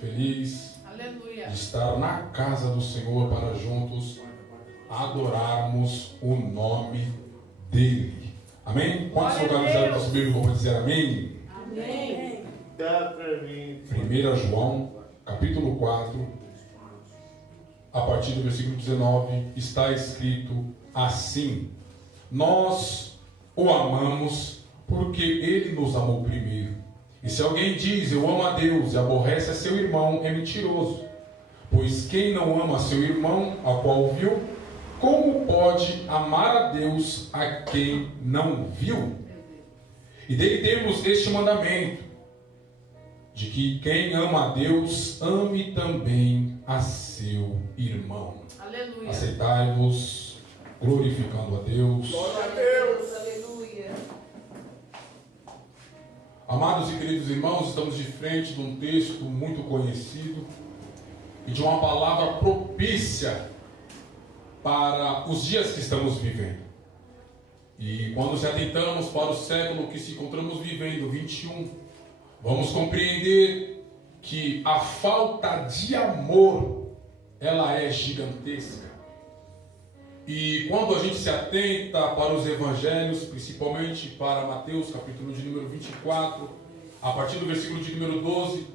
feliz Aleluia. de estar na casa do Senhor para juntos adorarmos o nome dEle. Amém? Quantos localizaram nosso Bíblia vão dizer amém? Amém. Dá para mim. 1 João, capítulo 4, a partir do versículo 19, está escrito assim: nós o amamos porque Ele nos amou primeiro. E se alguém diz eu amo a Deus e aborrece a seu irmão, é mentiroso. Pois quem não ama seu irmão, a qual viu, como pode amar a Deus a quem não viu? E dele temos este mandamento, de que quem ama a Deus, ame também a seu irmão. Aleluia. Aceitai-vos, glorificando a Deus. Glória a Deus. Aleluia. Amados e queridos irmãos, estamos de frente de um texto muito conhecido e de uma palavra propícia para os dias que estamos vivendo. E quando nos atentamos para o século que se encontramos vivendo, 21, vamos compreender que a falta de amor, ela é gigantesca. E quando a gente se atenta para os evangelhos, principalmente para Mateus, capítulo de número 24, a partir do versículo de número 12,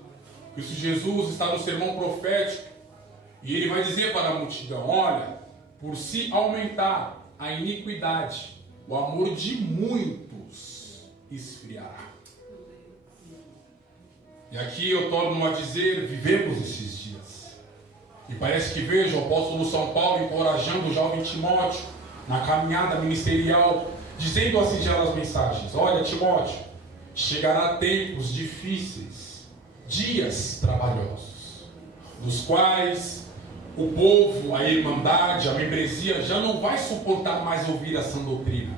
Cristo Jesus está no sermão profético e ele vai dizer para a multidão: olha, por se aumentar a iniquidade, o amor de muitos esfriará. E aqui eu torno a dizer, vivemos esses dias. E parece que vejo o apóstolo São Paulo encorajando o jovem Timóteo na caminhada ministerial, dizendo assim singelas mensagens: olha, Timóteo, chegará tempos difíceis, dias trabalhosos, dos quais o povo, a irmandade, a membresia já não vai suportar mais ouvir a sã doutrina.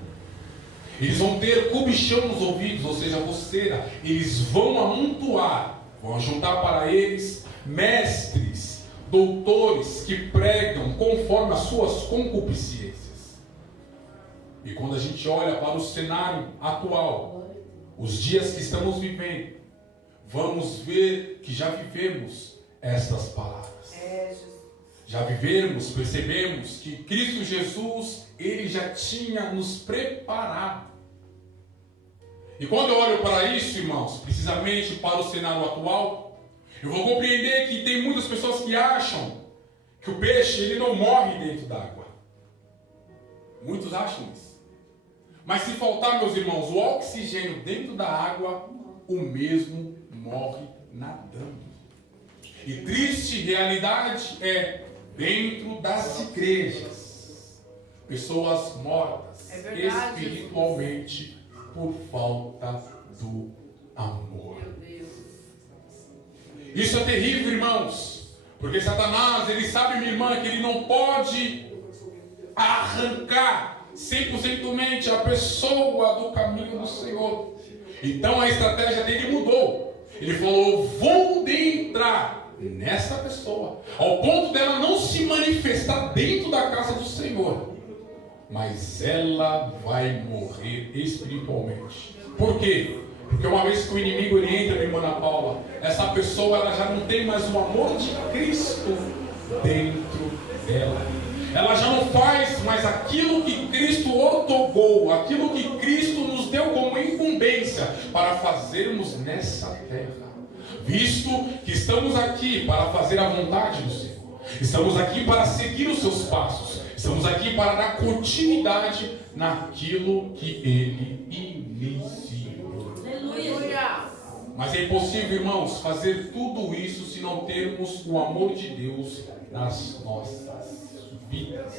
Eles vão ter comichão nos ouvidos, ou seja, coceira. Eles vão amontoar, vão juntar para eles mestres, doutores que pregam conforme as suas concupiscências. E quando a gente olha para o cenário atual, os dias que estamos vivendo, vamos ver que já vivemos estas palavras. Já vivemos, percebemos que Cristo Jesus, Ele já tinha nos preparado. E quando eu olho para isso, irmãos, precisamente para o cenário atual, eu vou compreender que tem muitas pessoas que acham que o peixe ele não morre dentro d'água. Muitos acham isso. Mas se faltar, meus irmãos, o oxigênio dentro da água, o mesmo morre nadando. E triste realidade é, dentro das igrejas, pessoas mortas espiritualmente por falta do amor. Isso é terrível, irmãos, porque Satanás, ele sabe, minha irmã, que ele não pode arrancar 100% a pessoa do caminho do Senhor. Então a estratégia dele mudou. Ele falou: vou entrar nessa pessoa, ao ponto dela não se manifestar dentro da casa do Senhor, mas ela vai morrer espiritualmente. Por quê? Porque uma vez que o inimigo ele entra, minha irmã Ana Paula, essa pessoa ela já não tem mais o amor de Cristo dentro dela. Ela já não faz mais aquilo que Cristo otorgou, aquilo que Cristo nos deu como incumbência para fazermos nessa terra. Visto que estamos aqui para fazer a vontade do Senhor, estamos aqui para seguir os seus passos, estamos aqui para dar continuidade naquilo que Ele iniciou. Aleluia. Mas é impossível, irmãos, fazer tudo isso se não termos o amor de Deus nas nossas vidas.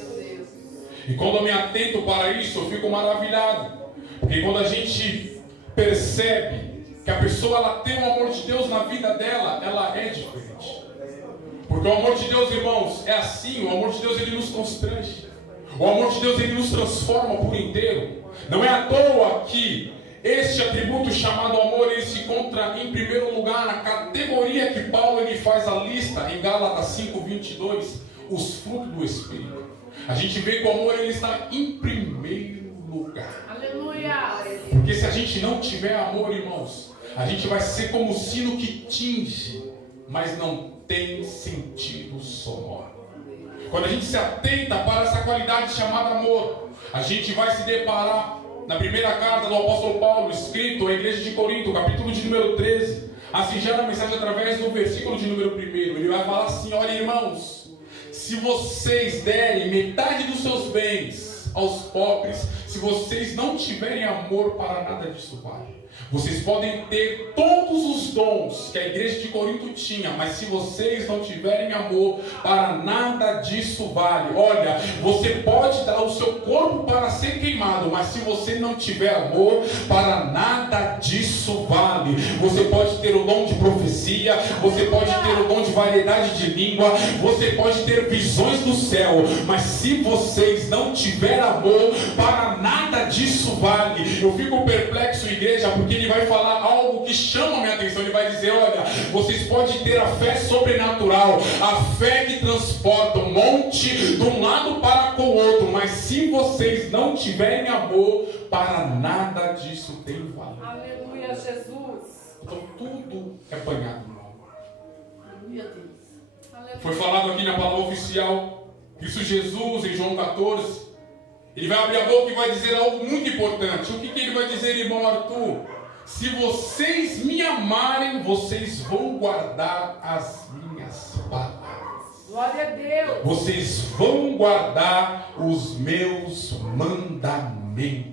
E quando eu me atento para isso, eu fico maravilhado, porque quando a gente percebe que a pessoa ela tem o amor de Deus na vida dela, ela é diferente. Porque o amor de Deus, irmãos, é assim. O amor de Deus ele nos constrange. O amor de Deus ele nos transforma por inteiro. Não é à toa que este atributo chamado amor ele se encontra em primeiro lugar na categoria que Paulo ele faz a lista em Gálatas 5:22, os frutos do Espírito. A gente vê que o amor ele está em primeiro lugar. Aleluia. Porque se a gente não tiver amor, irmãos, a gente vai ser como o sino que tinge mas não tem sentido sonoro. Quando a gente se atenta para essa qualidade chamada amor, a gente vai se deparar na primeira carta do apóstolo Paulo, escrito à igreja de Corinto, capítulo de número 13, a singela mensagem através do versículo de número 1. Ele vai falar assim: olha, irmãos, se vocês derem metade dos seus bens aos pobres, se vocês não tiverem amor, para nada disso vale. Vocês podem ter todos os dons que a igreja de Corinto tinha, mas se vocês não tiverem amor, para nada disso vale. Olha, você pode dar o seu corpo para ser queimado, mas se você não tiver amor, para nada disso vale. Você pode ter o dom de profecia, você pode ter o dom de variedade de língua, você pode ter visões do céu, mas se vocês não tiverem amor, para nada disso vale. Eu fico perplexo, igreja, porque ele vai falar algo que chama a minha atenção. Ele vai dizer: olha, vocês podem ter a fé sobrenatural, a fé que transporta um monte de um lado para com o outro, mas se vocês não tiverem amor, para nada disso tem valor. Aleluia, Jesus. Então tudo é banhado no amor. Aleluia, Deus. Aleluia. Foi falado aqui na palavra oficial, isso Jesus em João 14, ele vai abrir a boca e vai dizer algo muito importante. O que ele vai dizer, irmão Arthur? Se vocês me amarem, vocês vão guardar as minhas palavras. Glória a Deus. Vocês vão guardar os meus mandamentos.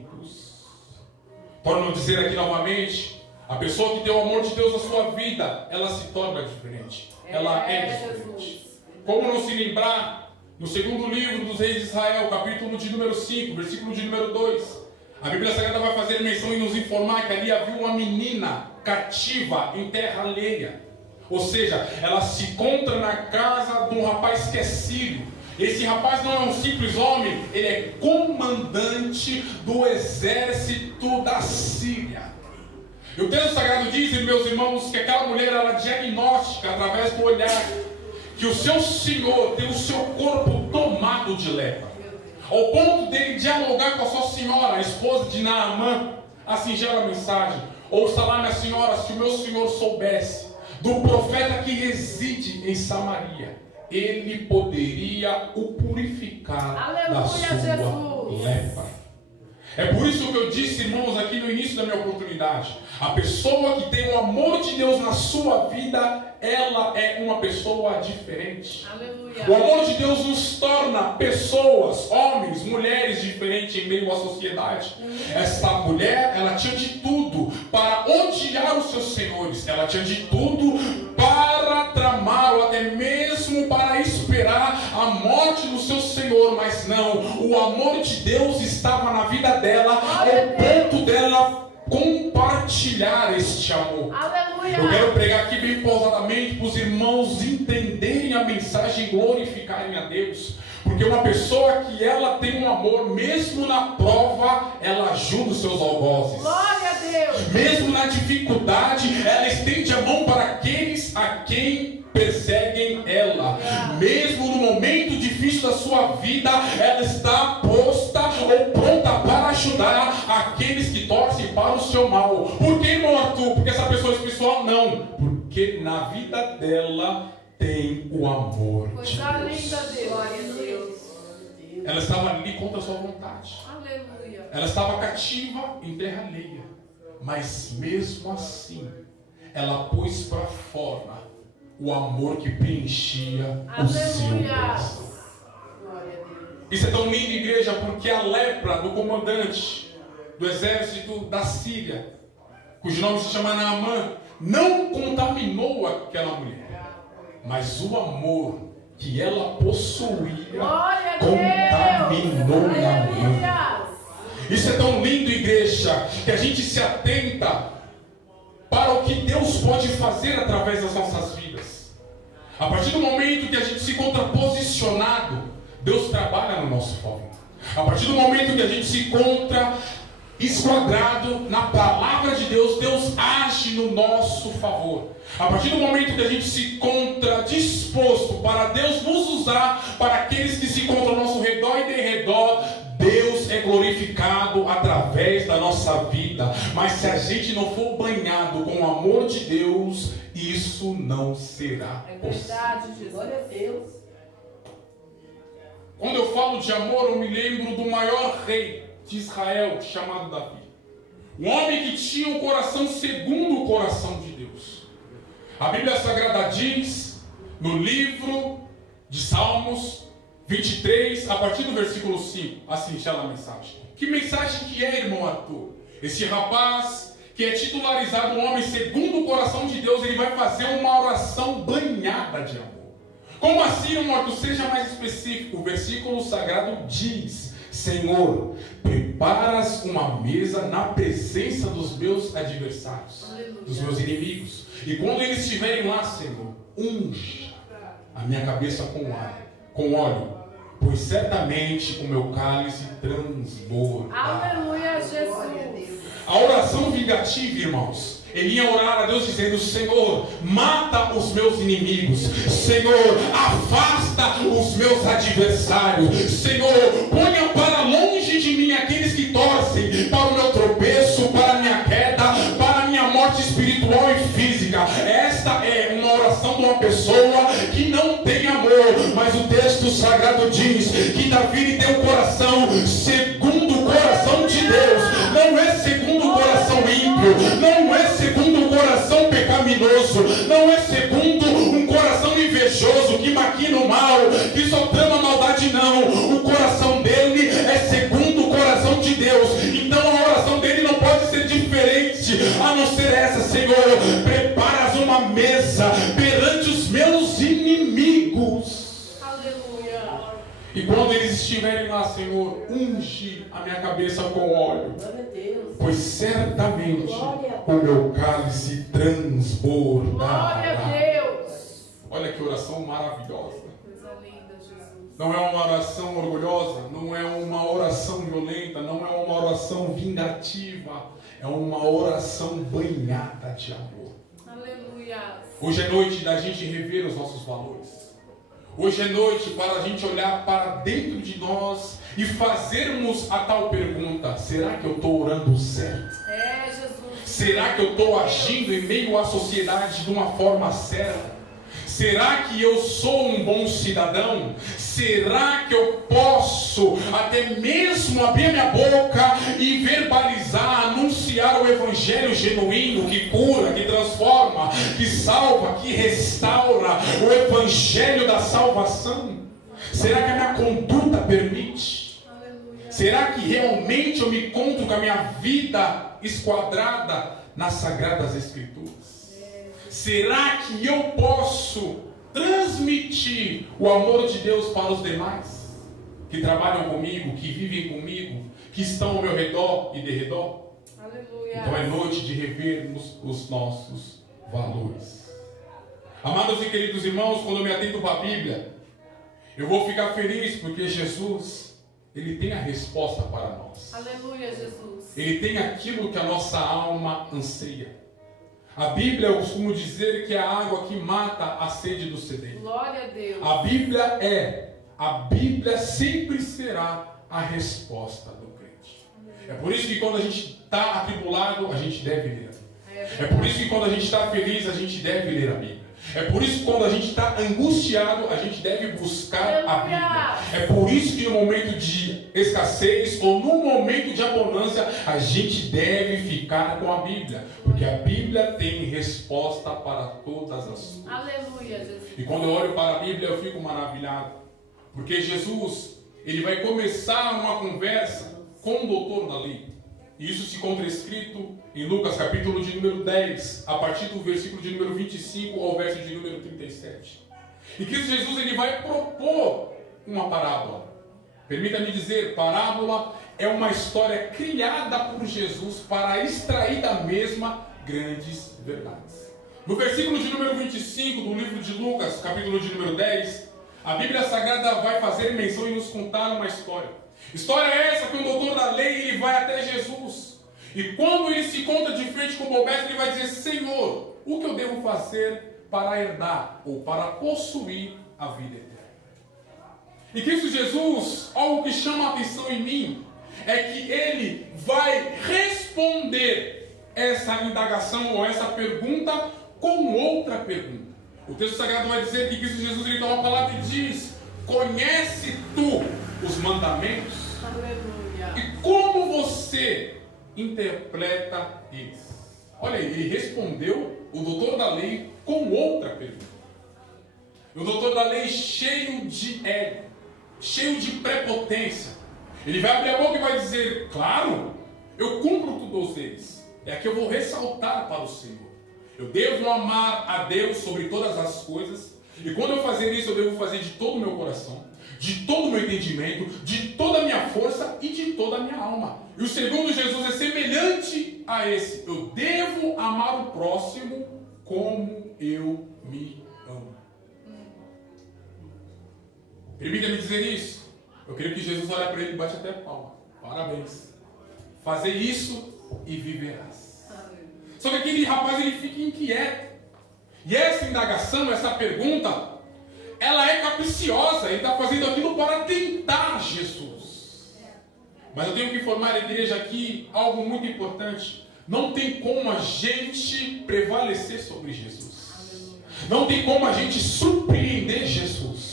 Torno a dizer aqui novamente, a pessoa que tem o amor de Deus na sua vida, ela se torna diferente. Ela é diferente. Como não se lembrar, no segundo livro dos reis de Israel, capítulo de número 5, versículo de número 2, a Bíblia Sagrada vai fazer menção e nos informar que ali havia uma menina cativa em terra alheia. Ou seja, ela se encontra na casa de um rapaz que é sírio. Esse rapaz não é um simples homem, ele é comandante do exército da Síria. E o texto sagrado diz, meus irmãos, que aquela mulher ela diagnostica através do olhar que o seu senhor tem o seu corpo tomado de lepra, ao ponto dele dialogar com a sua senhora, a esposa de Naamã, a singela mensagem: ouça lá, minha senhora, se o meu senhor soubesse do profeta que reside em Samaria, ele poderia o purificar. Aleluia, da sua Jesus. lepra. É por isso que eu disse, irmãos, aqui no início da minha oportunidade, a pessoa que tem o amor de Deus na sua vida, ela é uma pessoa diferente. Aleluia. O amor de Deus nos torna pessoas, homens, mulheres diferentes em meio à sociedade. Esta mulher, ela tinha de tudo para odiar os seus senhores. Ela tinha de tudo para tramar, ou até mesmo para esperar a morte do seu senhor. Mas não, o amor de Deus estava na vida dela, ao ponto dela compartilhar este amor. Aleluia. Eu quero pregar aqui bem pausadamente para os irmãos entenderem a mensagem e glorificarem a Deus. Porque uma pessoa que ela tem um amor, mesmo na prova, ela ajuda os seus algozes. Glória a Deus. Mesmo na dificuldade, ela estende a mão para aqueles a quem perseguem ela. Mesmo no momento difícil da sua vida, ela está posta ou pronta para ajudar aqueles que torcem para o seu mal. Por que, irmão Arthur? Porque essa pessoa é espiritual? Não. Porque na vida dela tem o amor de Coisa Deus. linda, Deus. Glória a Deus. Ela estava ali contra a sua vontade. Aleluia. Ela estava cativa em terra alheia. Mas mesmo assim, ela pôs para fora o amor que preenchia o seu Aleluia. coração. Glória a Deus. Isso é tão lindo, igreja, porque a lepra do comandante do exército da Síria, cujo nome se chama Naamã, não contaminou aquela mulher, mas o amor que ela possuía Glória a contaminou Deus. Naamã. Aleluia. Isso é tão lindo, igreja, que a gente se atenta para o que Deus pode fazer através das nossas vidas. A partir do momento que a gente se encontra posicionado, Deus trabalha no nosso favor. A partir do momento que a gente se encontra esquadrado na palavra de Deus, Deus age no nosso favor. A partir do momento que a gente se encontra disposto para Deus nos usar para aqueles que se encontram ao nosso redor e de redor, Deus é glorificado através da nossa vida. Mas se a gente não for banhado com o amor de Deus, isso não será É possível. verdade, Jesus. Glória a Deus. Quando eu falo de amor, eu me lembro do maior rei de Israel, chamado Davi. Um homem que tinha um coração segundo o coração de Deus. A Bíblia Sagrada diz, no livro de Salmos 23, a partir do versículo 5, assim chama a mensagem. Que mensagem que é, irmão Arthur? Esse rapaz que é titularizado um homem segundo o coração de Deus, ele vai fazer uma oração banhada de amor. Como assim, irmão Arthur? Seja mais específico. O versículo sagrado diz: Senhor, preparas uma mesa na presença dos meus adversários, dos meus inimigos. E quando eles estiverem lá, Senhor, unge a minha cabeça com óleo, pois certamente o meu cálice transbordará. Aleluia, Jesus. A oração vingativa, irmãos, ele ia orar a Deus dizendo: Senhor, mata os meus inimigos. Senhor, afasta os meus adversários. Senhor, ponha para longe de mim aqueles que torcem para o meu tropeço, para a minha queda, para a minha morte espiritual e física. Esta é uma oração de uma pessoa que não tem amor, mas o texto sagrado diz que Davi tem um coração segundo o coração de Deus. Não é segundo o coração ímpio, não é segundo o coração pecaminoso, não é segundo um coração invejoso que maquina o mal, que só trama maldade, não. O coração dele é segundo o coração de Deus. Então a oração dele não pode ser diferente a não ser essa: Senhor, preparas uma mesa perante os meus inimigos. Aleluia. E quando eles estiverem lá, Senhor, unge a minha cabeça com óleo, pois certamente o meu cálice transbordará. Glória a Deus. Olha que oração maravilhosa. Coisa linda, Jesus. Não é uma oração orgulhosa, não é uma oração violenta, não é uma oração vingativa, é uma oração banhada de amor. Aleluia. Hoje é noite da gente rever os nossos valores. Hoje é noite para a gente olhar para dentro de nós e fazermos a tal pergunta: será que eu estou orando certo? É, Jesus. Será que eu estou agindo em meio à sociedade de uma forma certa? Será que eu sou um bom cidadão? Será que eu posso até mesmo abrir minha boca e verbalizar, anunciar o evangelho genuíno que cura, que transforma, que salva, que restaura, o evangelho da salvação? Será que a minha conduta permite? Aleluia. Será que realmente eu me encontro com a minha vida esquadrada nas Sagradas Escrituras? Será que eu posso transmitir o amor de Deus para os demais que trabalham comigo, que vivem comigo, que estão ao meu redor e de redor? Aleluia. Então é noite de revermos os nossos valores. Amados e queridos irmãos, quando eu me atento para a Bíblia, eu vou ficar feliz porque Jesus, Ele tem a resposta para nós. Aleluia, Jesus. Ele tem aquilo que a nossa alma anseia. A Bíblia, eu costumo dizer que é a água que mata a sede do sedento. Glória a Deus. A Bíblia sempre será a resposta do crente. É por isso que quando a gente está atribulado, a gente deve ler a Bíblia. É por isso que quando a gente está feliz, a gente deve ler a Bíblia. É por isso que quando a gente está angustiado, a gente deve buscar a Bíblia. É por isso que no momento de escassez ou no momento de abundância, a gente deve ficar com a Bíblia. Porque a Bíblia tem resposta para todas as coisas. Aleluia, Jesus. E quando eu olho para a Bíblia, eu fico maravilhado. Porque Jesus, ele vai começar uma conversa com o doutor da lei. E isso se encontra escrito em Lucas, capítulo de número 10, a partir do versículo de número 25 ao verso de número 37. E que Jesus, ele vai propor uma parábola. Permita-me dizer, parábola é uma história criada por Jesus para extrair da mesma grandes verdades. No versículo de número 25 do livro de Lucas, capítulo de número 10, a Bíblia Sagrada vai fazer menção e nos contar uma história. História essa que um doutor da lei ele vai até Jesus. E quando ele se encontra de frente com o mestre, ele vai dizer: Senhor, o que eu devo fazer para herdar ou para possuir a vida eterna? E Cristo Jesus, algo que chama a atenção em mim, é que ele vai responder essa indagação ou essa pergunta com outra pergunta. O texto sagrado vai dizer que Cristo Jesus ele toma a palavra e diz: conhece tu os mandamentos? Aleluia. E como você interpreta eles? Olha aí, ele respondeu, o doutor da lei, com outra pergunta. O doutor da lei cheio de ego, cheio de prepotência. Ele vai abrir a boca e vai dizer: claro, eu cumpro todos eles. É que eu vou ressaltar para o Senhor. Eu devo amar a Deus sobre todas as coisas. E quando eu fazer isso, eu devo fazer de todo o meu coração, de todo o meu entendimento, de toda a minha força e de toda a minha alma. E o segundo Jesus é semelhante a esse: eu devo amar o próximo como eu me amo. Permita-me dizer isso. Eu creio que Jesus olha para ele e bate até a palma. Parabéns. Fazer isso e viverás. Só que aquele rapaz ele fica inquieto. E essa indagação, essa pergunta, ela é capciosa. Ele está fazendo aquilo para tentar Jesus. Mas eu tenho que informar a igreja aqui algo muito importante. Não tem como a gente prevalecer sobre Jesus. Não tem como a gente surpreender Jesus.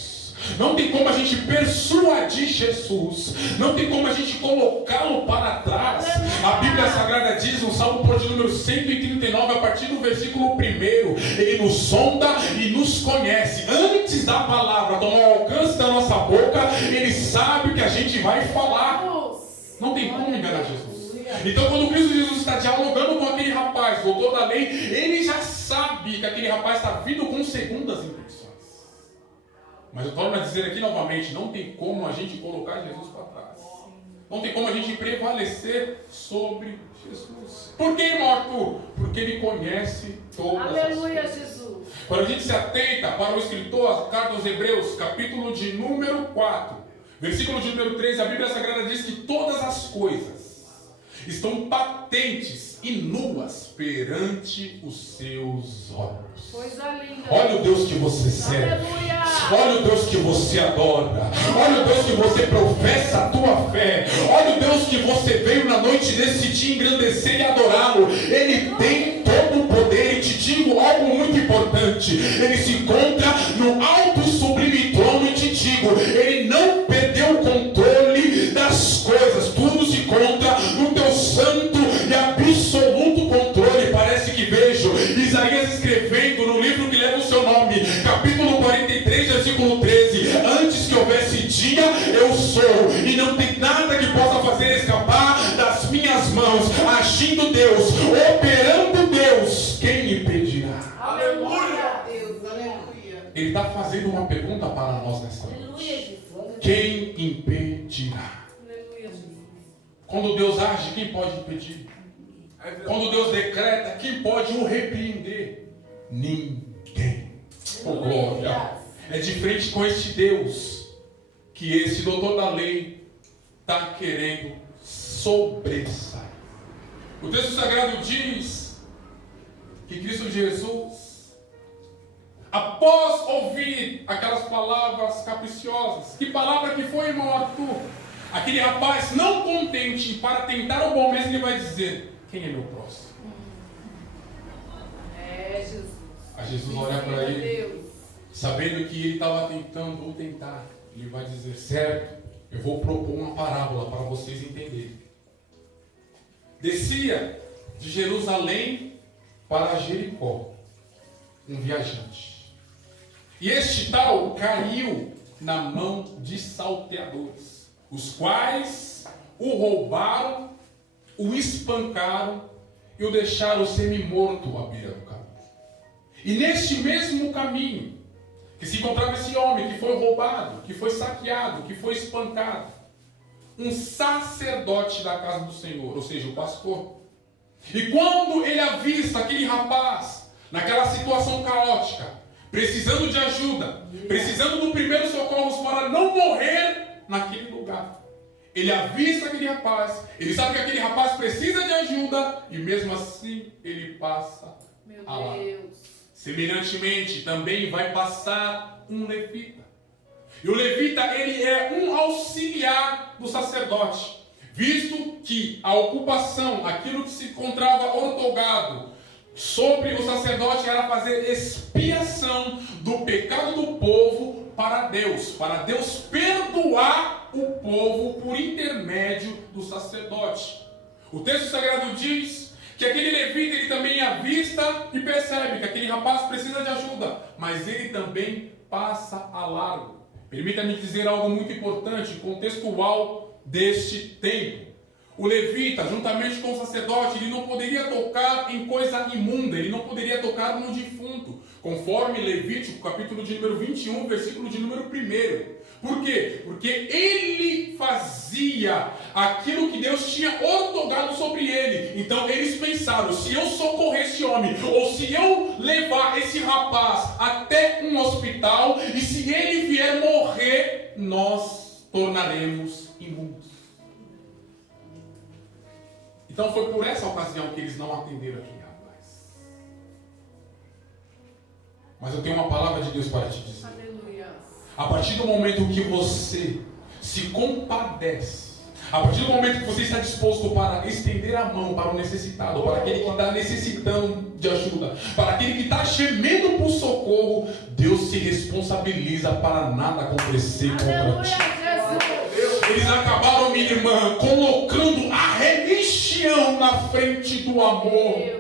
Não tem como a gente persuadir Jesus. Não tem como a gente colocá-lo para trás. A Bíblia Sagrada diz no Salmo de número 139, a partir do versículo 1, Ele nos sonda e nos conhece. Antes da palavra tomar o alcance da nossa boca, Ele sabe o que a gente vai falar. Não tem como enganar Jesus. Então quando Cristo Jesus está dialogando com aquele rapaz, doutor da lei, ele já sabe que aquele rapaz está vindo com segundas intenções. Mas eu torno a dizer aqui novamente, não tem como a gente colocar Jesus para trás. Não tem como a gente prevalecer sobre Jesus. Por que, irmão Arthur? Porque Ele conhece todas as coisas. Aleluia, Jesus. Quando a gente se atenta para o escritor, a carta aos Hebreus, capítulo de número 4, versículo de número 13, a Bíblia Sagrada diz que todas as coisas estão patentes e nuas perante os seus olhos. Coisa linda. Olha o Deus que você serve. Aleluia. Olha o Deus que você adora. Olha o Deus que você professa a tua fé. Olha o Deus que você veio na noite desse dia engrandecer e adorá-lo. Ele tem todo o poder. E te digo algo muito importante. Ele se encontra no alto e sublime trono. E te digo, Ele não perdeu o controle das coisas. Tudo se encontra no teu santo e absoluto controle. Parece que vejo Isaías escrevendo no livro que leva o seu nome, capítulo 43, versículo 13: antes que houvesse dia, eu sou, e não tem nada que possa fazer escapar das minhas mãos. Agindo Deus, operando Deus, quem me impedirá? Aleluia, Deus. Aleluia. Ele está fazendo uma pergunta para nós nesta noite: quem impedirá? Aleluia, Jesus. Quando Deus age, quem pode impedir? Quando Deus decreta, quem pode o repreender? Ninguém. Oh, glória. É de frente com este Deus que esse doutor da lei está querendo sobressair. O texto sagrado diz que Cristo Jesus, após ouvir aquelas palavras capriciosas, que palavra que foi, irmão Arthur? Aquele rapaz, não contente para tentar o bom mesmo, ele vai dizer: quem é meu próximo? É, Jesus. A Jesus olhar para ele, Deus. sabendo que ele estava tentando ou tentar, ele vai dizer: certo, eu vou propor uma parábola para vocês entenderem. Descia de Jerusalém para Jericó um viajante, e este tal caiu na mão de salteadores, os quais o roubaram, o espancaram e o deixaram semi-morto à beira do caminho. E neste mesmo caminho que se encontrava esse homem que foi roubado, que foi saqueado, que foi espancado, um sacerdote da casa do Senhor, ou seja, o pastor. E quando ele avista aquele rapaz naquela situação caótica, precisando de ajuda, precisando do primeiro socorro para não morrer naquele lugar, ele avista aquele rapaz, ele sabe que aquele rapaz precisa de ajuda, e mesmo assim ele passa a lá. Semelhantemente, também vai passar um levita. E o levita, ele é um auxiliar do sacerdote, visto que a ocupação, aquilo que se encontrava ortogado, sobre o sacerdote era fazer expiação do pecado do povo para Deus perdoar o povo por intermédio do sacerdote. O texto sagrado diz que aquele levita ele também avista e percebe que aquele rapaz precisa de ajuda, mas ele também passa a largo. Permita-me dizer algo muito importante, contextual deste tempo. O levita, juntamente com o sacerdote, ele não poderia tocar em coisa imunda, ele não poderia tocar no defunto, conforme Levítico, capítulo de número 21, versículo de número 1. Por quê? Porque ele fazia aquilo que Deus tinha ortogado sobre ele. Então eles pensaram, se eu socorrer esse homem, ou se eu levar esse rapaz até um hospital, e se ele vier morrer, nós tornaremos imundos. Então foi por essa ocasião que eles não atenderam aquele rapaz. Mas eu tenho uma palavra de Deus para te dizer. Aleluia. A partir do momento que você se compadece, a partir do momento que você está disposto para estender a mão para o necessitado, para aquele que está necessitando de ajuda, para aquele que está gemendo por socorro, Deus se responsabiliza para nada acontecer contra ti. Eles acabaram, minha irmã, colocando a religião na frente do amor.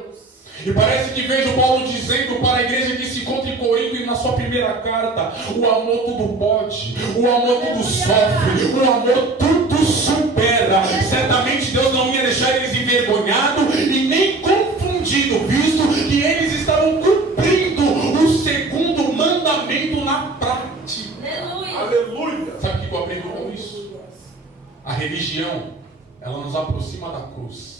E parece que vejo Paulo dizendo para a igreja que se encontra em Corinto e na sua primeira carta: o amor tudo pode, o amor tudo sofre, o amor tudo supera. Certamente Deus não ia deixar eles envergonhados e nem confundidos, visto que eles estavam cumprindo o segundo mandamento na prática. Aleluia. Sabe o que eu aprendo com isso? A religião, ela nos aproxima da cruz.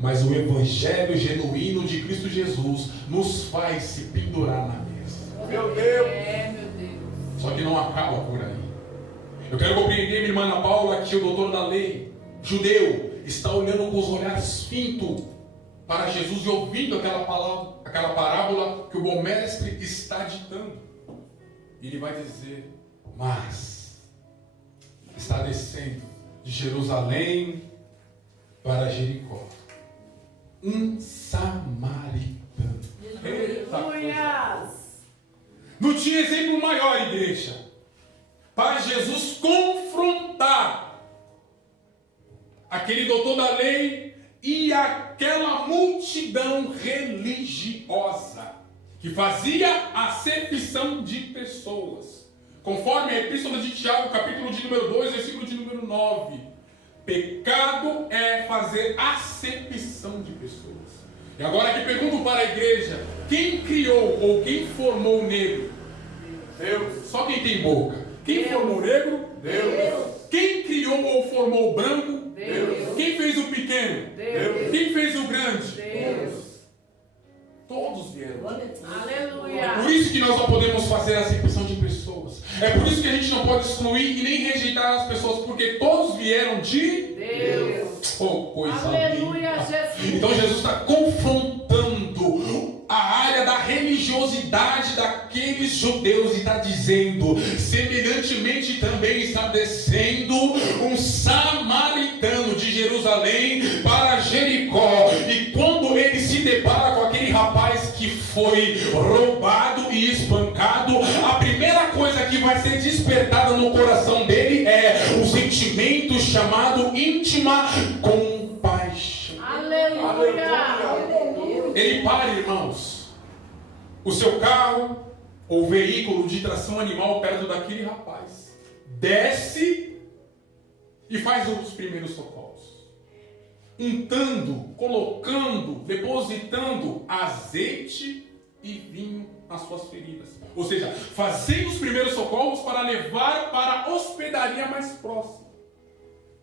Mas o evangelho genuíno de Cristo Jesus nos faz se pendurar na mesa. Meu Deus. Meu Deus. Só que não acaba por aí. Eu quero compreender, minha irmã Ana Paula, que o doutor da lei, judeu, está olhando com os olhares fintos para Jesus e ouvindo aquela parábola que o bom mestre está ditando. E ele vai dizer: mas está descendo de Jerusalém para Jericó um samaritano. Eita coisa. Não tinha exemplo maior, igreja, para Jesus confrontar aquele doutor da lei e aquela multidão religiosa que fazia acepção de pessoas. Conforme a Epístola de Tiago, capítulo de número 2, versículo de número 9. Pecado é fazer acepção de pessoas. E agora aqui pergunto para a igreja: quem criou ou quem formou o negro? Deus. Só quem tem boca. Quem formou o negro? Deus. Quem criou ou formou o branco? Deus. Quem fez o pequeno? Deus. Quem fez o grande? Deus. Todos vieram. Aleluia. É por isso que nós não podemos fazer acepção de pessoas. É por isso que a gente não pode excluir e nem rejeitar as pessoas, porque todos vieram de Deus. Oh, coisa Aleluia, linda. Jesus. Então Jesus está confrontando a área da religiosidade daqueles judeus e está dizendo: semelhantemente também está descendo um samaritano de Jerusalém para Jericó. E quando ele se depara com aquele rapaz que foi roubado e espancado, a primeira coisa que vai ser despertada no coração dele é o sentimento chamado íntima compaixão. Aleluia. Ele para, irmãos, o seu carro ou veículo de tração animal perto daquele rapaz, desce e faz os primeiros socorros, untando, colocando, depositando azeite e vinho nas suas feridas. Ou seja, fazendo os primeiros socorros para levar para a hospedaria mais próxima.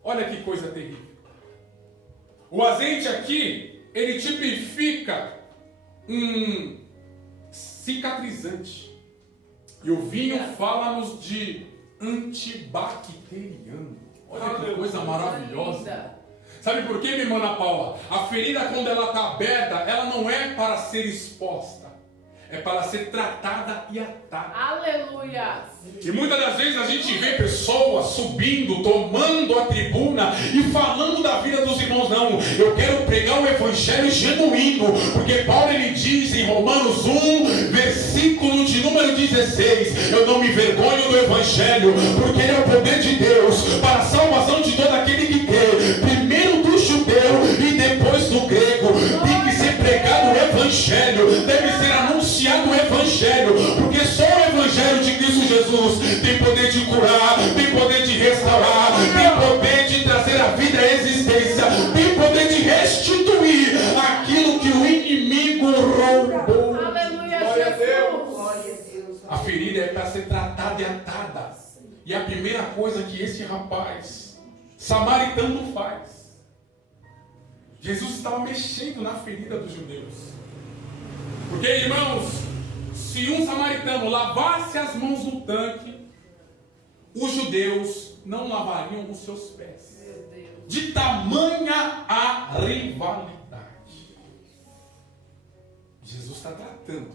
Olha que coisa terrível. O azeite aqui, ele tipifica um cicatrizante. E o vinho fala-nos de antibacteriano. Olha que coisa maravilhosa. Sabe por quê, minha irmã Ana Paula? A ferida, quando ela está aberta, ela não é para ser exposta. é para ser tratada e atada. Aleluia. E muitas das vezes a gente vê pessoas subindo, tomando a tribuna e falando da vida dos irmãos. Não, eu quero pregar o evangelho genuíno, porque Paulo ele diz em Romanos 1, versículo de número 16: eu não me envergonho do evangelho, porque ele é o poder de Deus para a salvação de todo aquele que crê, primeiro do judeu e depois do grego. Tem que ser pregado o evangelho, deve ser anunciado o evangelho, porque só o evangelho de Cristo Jesus tem poder de curar, tem poder de restaurar, tem poder de trazer a vida à existência, tem poder de restituir aquilo que o inimigo roubou. Aleluia, Glória a Jesus. Glória a Deus. A ferida é para ser tratada e atada. E a primeira coisa que esse rapaz samaritano faz, Jesus estava mexendo na ferida dos judeus. Porque, irmãos, se um samaritano lavasse as mãos no tanque, os judeus não lavariam os seus pés. Meu Deus. De tamanha a rivalidade. Jesus está tratando.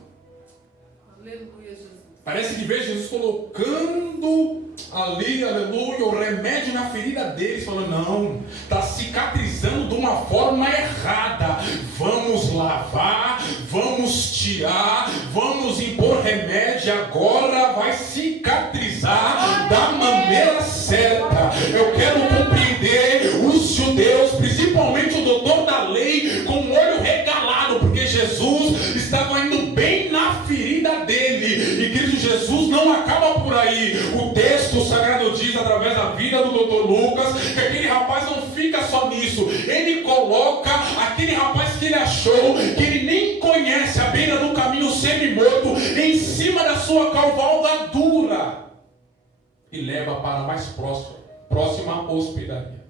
Aleluia, Jesus. Parece que vê Jesus colocando ali, aleluia, o remédio na ferida deles, falando: não, está cicatrizando de uma forma errada. Vamos lavar, vamos tirar, vamos impor remédio, agora vai cicatrizar da maneira certa. Eu quero compreender os judeus, principalmente o doutor da lei, com o olho regalado, porque Jesus estava indo bem na ferida dele. E Cristo Jesus não acaba por aí. O texto sagrado diz, através da vida do Dr. Lucas, que aquele rapaz não fica só nisso. Ele coloca aquele rapaz que ele achou, que ele nem conhece, à beira do caminho semi-morto, em cima da sua cavalgadura, e leva para a mais próxima hospedaria.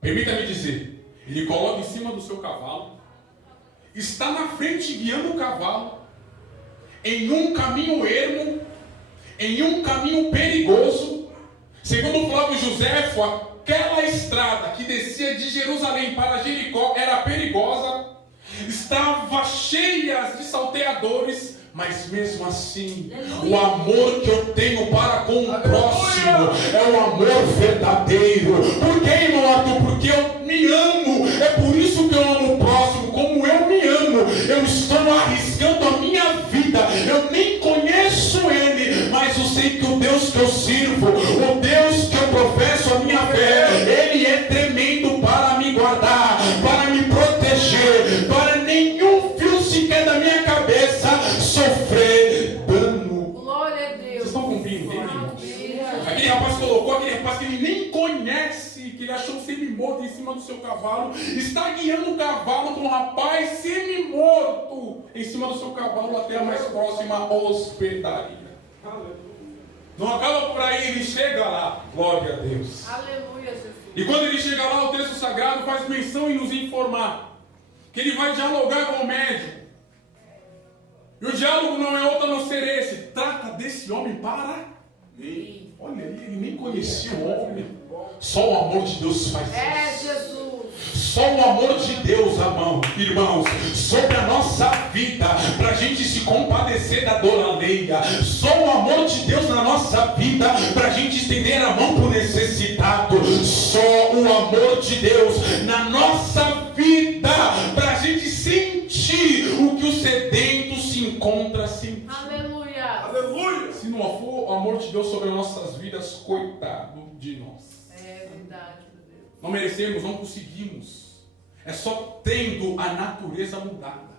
Permita-me dizer, ele coloca em cima do seu cavalo, está na frente guiando o cavalo, em um caminho ermo, em um caminho perigoso. Segundo Flávio Joséfo, aquela estrada que descia de Jerusalém para Jericó era perigosa, estava cheia de salteadores, mas mesmo assim, o amor que eu tenho para com o próximo é um amor verdadeiro. Por que, irmão Arthur? Porque eu me amo. É por isso que eu amo o próximo, como eu me amo. Eu estou arriscando a minha vida. Eu nem conheço ele, mas eu sei que o Deus que eu sirvo, o Deus que eu professo a minha fé, ele é tremendo para me guardar, para me proteger, para nenhum fio sequer da minha cabeça sofrer dano. Glória a Deus. Vocês estão compreendendo, irmãos? Aleluia. Aquele rapaz colocou, aquele rapaz que ele nem conhece, que ele achou semi-morto em cima do seu cavalo, está guiando o cavalo com um rapaz semi-morto em cima do seu cavalo até a mais próxima hospedaria. Não acaba por aí, ele chega lá. Glória a Deus. Aleluia, Jesus. E quando ele chega lá, o texto sagrado faz menção em nos informar que ele vai dialogar com o médico. E o diálogo não é outro a não ser esse. Trata desse homem para mim. Olha aí, ele nem conhecia o homem. Só o amor de Deus faz isso. É, Jesus. Só o amor de Deus, irmãos, sobre a nossa vida, para a gente se compadecer da dor alheia. Só o amor de Deus na nossa vida, para a gente estender a mão para o necessitado. Só o amor de Deus na nossa vida, para a gente sentir o que o sedento se encontra sentindo. Aleluia. Aleluia. Se não for o amor de Deus sobre as nossas vidas, coitado de nós. É verdade, meu Deus. Não merecemos, não conseguimos. É só tendo a natureza mudada.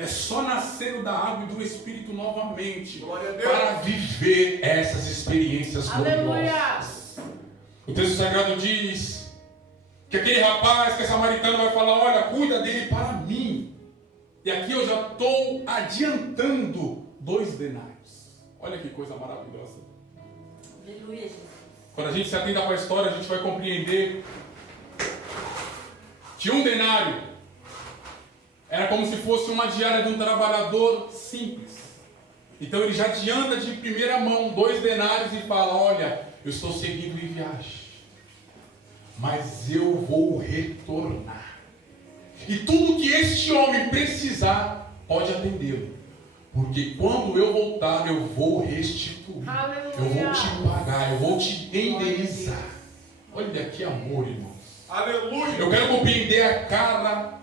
É só nascendo da água e do Espírito novamente Glória a Deus. para viver essas experiências Aleluia. gloriosas. O texto sagrado diz que aquele rapaz, que é samaritano, vai falar: olha, cuida dele para mim. E aqui eu já estou adiantando 2 denários. Olha que coisa maravilhosa. Aleluia, Jesus. Quando a gente se atenta para a história, a gente vai compreender que 1 denário era como se fosse uma diária de um trabalhador simples. Então ele já adianta de primeira mão 2 denários e fala: olha, eu estou seguindo em viagem, mas eu vou retornar. E tudo que este homem precisar, pode atendê-lo. Porque quando eu voltar, eu vou restituir. Aleluia. Eu vou te pagar, eu vou te indenizar. Olha que amor, irmãos. Aleluia. Eu quero compreender a cara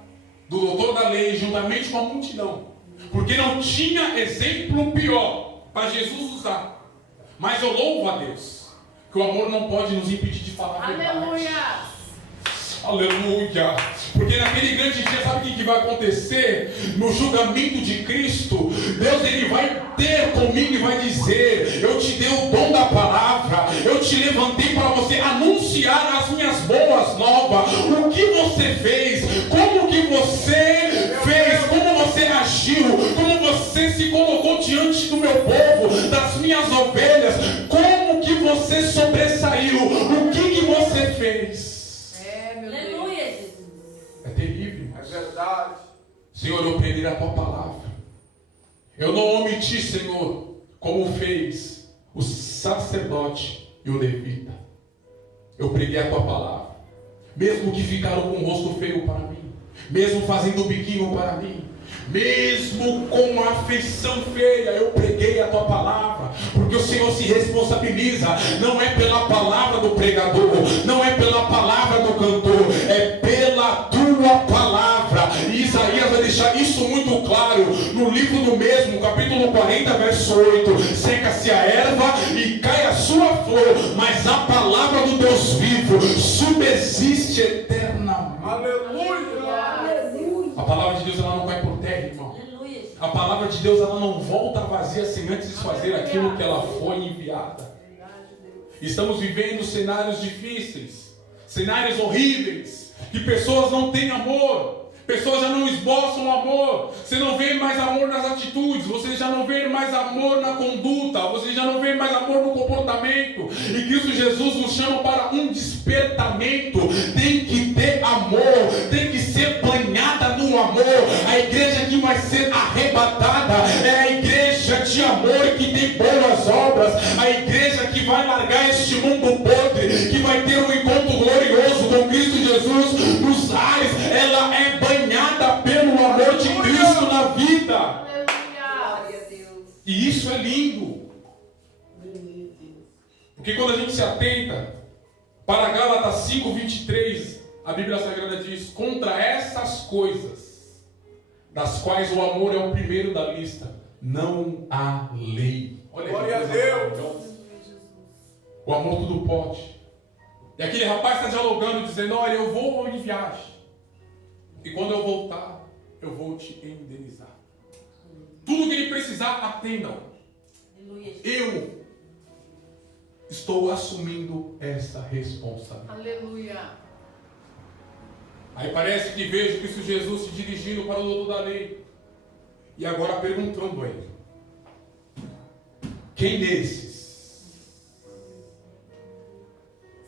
do doutor da lei juntamente com a multidão. Porque não tinha exemplo pior para Jesus usar. Mas eu louvo a Deus que o amor não pode nos impedir de falar a verdade. Aleluia. Aleluia! Porque naquele grande dia, sabe o que vai acontecer? No julgamento de Cristo, Deus ele vai ter comigo e vai dizer: eu te dei o dom da palavra, eu te levantei para você anunciar as minhas boas novas. O que você fez? Como que você fez? Como você agiu? Como você se colocou diante do meu povo, das minhas ovelhas? Como que você sobressaiu? O que você fez? Aleluia, Jesus. É terrível. É verdade. Senhor, eu preguei a tua palavra. Eu não omiti, Senhor, como fez o sacerdote e o levita. Eu preguei a tua palavra. Mesmo que ficaram com o rosto feio para mim, mesmo fazendo biquinho para mim, mesmo com a afeição feia, eu preguei a tua palavra, porque o Senhor se responsabiliza, não é pela palavra do pregador, não é pela palavra do cantor, é pela tua palavra. E Isaías vai deixar isso muito claro no livro do mesmo, capítulo 40, verso 8: seca-se a erva e cai a sua flor, mas a palavra do Deus vivo subsiste eternamente. Aleluia. A palavra de Deus ela não cai por terra, irmão. A palavra de Deus ela não volta vazia sem antes fazer aquilo que ela foi enviada. Estamos vivendo cenários difíceis, cenários horríveis, que pessoas não têm amor, pessoas já não esboçam amor. Você não vê mais amor nas atitudes, você já não vê mais amor na conduta, você já não vê mais amor no comportamento. E Cristo Jesus nos chama para um despertamento. Tem que ter amor, tem que ser banhada no amor. A igreja que vai ser arrebatada é a igreja de amor que tem boas obras, a igreja que vai largar este mundo podre, que vai ter um encontro glorioso com Cristo Jesus nos ares. Ela é banhada pelo amor de Cristo na vida. Aleluia. E isso é lindo. Porque quando a gente se atenta para Gálatas 5:23, a Bíblia Sagrada diz: contra essas coisas, das quais o amor é o primeiro da lista, não há lei. Olha, glória a Deus. O amor tudo pode. E aquele rapaz está dialogando, dizendo: olha, eu vou em viagem, e quando eu voltar, eu vou te indenizar. Tudo que ele precisar, atendam. Eu estou assumindo essa responsabilidade. Aleluia. Aí parece que vejo Cristo Jesus se dirigindo para o doutor da lei, e agora perguntando a ele: quem desses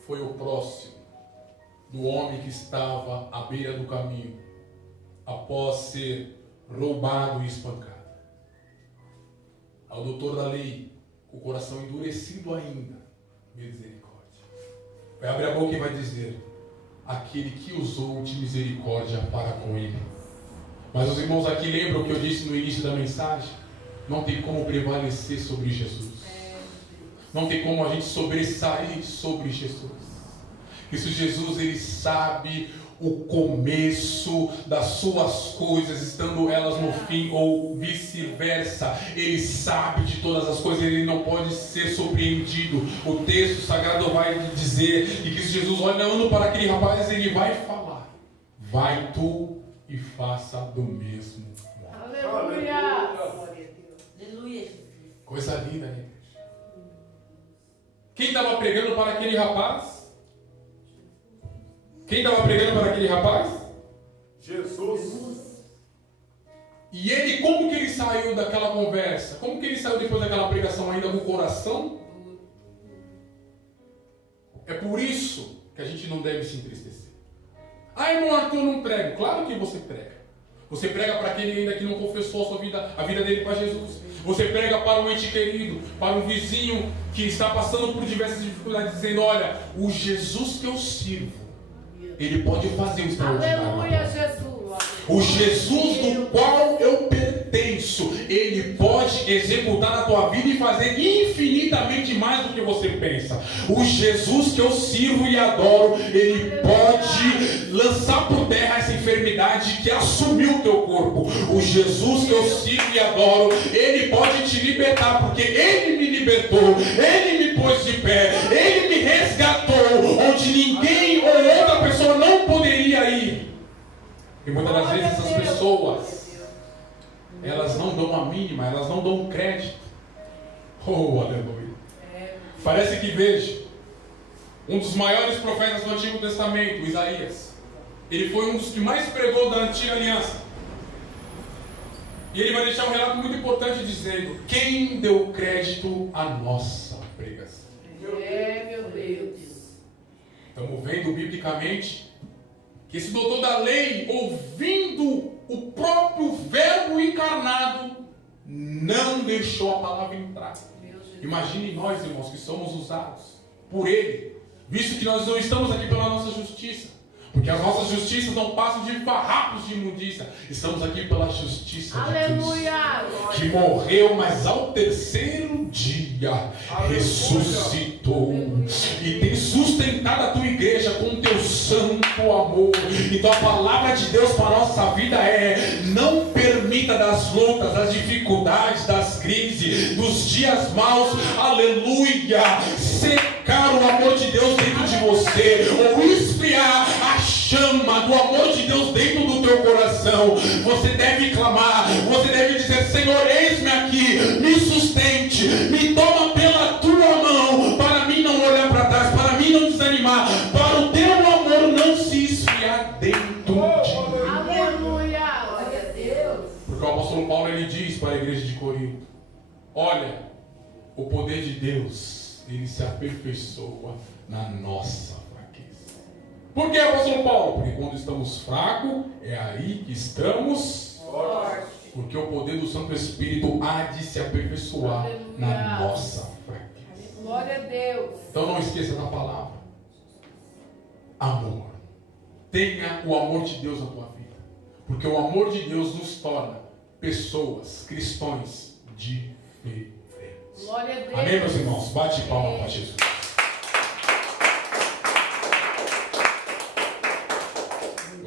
foi o próximo do homem que estava à beira do caminho após ser roubado e espancado? Ao doutor da lei, com o coração endurecido ainda, misericórdia. Vai abrir a boca e vai dizer: aquele que usou de misericórdia para com ele. Mas os irmãos aqui lembram o que eu disse no início da mensagem? Não tem como prevalecer sobre Jesus. Não tem como a gente sobressair sobre Jesus. Cristo Jesus, ele sabe o começo das suas coisas, estando elas no fim, ou vice-versa. Ele sabe de todas as coisas, ele não pode ser surpreendido. O texto sagrado vai dizer, e Cristo Jesus, olhando para aquele rapaz, ele vai falar: vai tu e faça do mesmo modo. Aleluia. Aleluia. Coisa linda, né? Quem estava pregando para aquele rapaz? Quem estava pregando para aquele rapaz? Jesus. E ele, como que ele saiu daquela conversa? Como que ele saiu depois daquela pregação ainda com o coração? É por isso que a gente não deve se entristecer. Ah, irmão Arthur, eu não prego. Claro que você prega. Você prega para aquele ainda que não confessou a vida dele para Jesus. Você prega para um ente querido, para um vizinho que está passando por diversas dificuldades, dizendo: olha, o Jesus que eu sirvo, ele pode fazer o extraordinário. Aleluia, Jesus. O Jesus do qual eu pertenço, Ele pode executar na tua vida e fazer infinitamente mais do que você pensa. O Jesus que eu sirvo e adoro, Ele pode lançar por terra essa enfermidade que assumiu o teu corpo. O Jesus que eu sirvo e adoro, Ele pode te libertar, porque Ele me libertou, Ele me pôs de pé, Ele me resgatou, onde ninguém ou outra pessoa não poderia ir. E muitas das vezes essas pessoas, elas não dão a mínima, elas não dão crédito. Oh, aleluia. Parece que, veja, um dos maiores profetas do Antigo Testamento, Isaías, ele foi um dos que mais pregou da Antiga Aliança. E ele vai deixar um relato muito importante dizendo: quem deu crédito à nossa pregação? Meu Deus. Estamos vendo biblicamente que esse doutor da lei, ouvindo o próprio verbo encarnado, não deixou a palavra entrar. Imagine nós, irmãos, que somos usados por Ele, visto que nós não estamos aqui pela nossa justiça, porque as nossas justiças não passam de farrapos de imundícia. Estamos aqui pela justiça de Aleluia. Deus, que morreu, mas ao terceiro dia ressuscitou e tem sustentado a tua igreja com o teu santo amor. Então a palavra de Deus para a nossa vida é: não permita das lutas, das dificuldades, das crises, dos dias maus, aleluia, secar o amor de Deus dentro de você, ou esfriar a chama do amor de Deus dentro do teu coração. Você deve clamar, você deve dizer: Senhor, eis-me aqui, me sustente, me toma pela tua mão, para mim não olhar para trás, para mim não desanimar, para o teu amor não se esfriar dentro de mim. Aleluia. Glória a Deus. Porque o apóstolo Paulo, ele diz para a igreja de Corinto: olha, o poder de Deus, ele se aperfeiçoa na nossa fraqueza. Por que, apóstolo Paulo? Porque quando estamos fracos, é aí que estamos fortes. Porque o poder do Santo Espírito há de se aperfeiçoar na nossa fraqueza. Glória a Deus. Então não esqueça da palavra amor. Tenha o amor de Deus na tua vida, porque o amor de Deus nos torna pessoas, cristãos diferentes. Glória a Deus. Amém, meus irmãos? Bate palma para Jesus.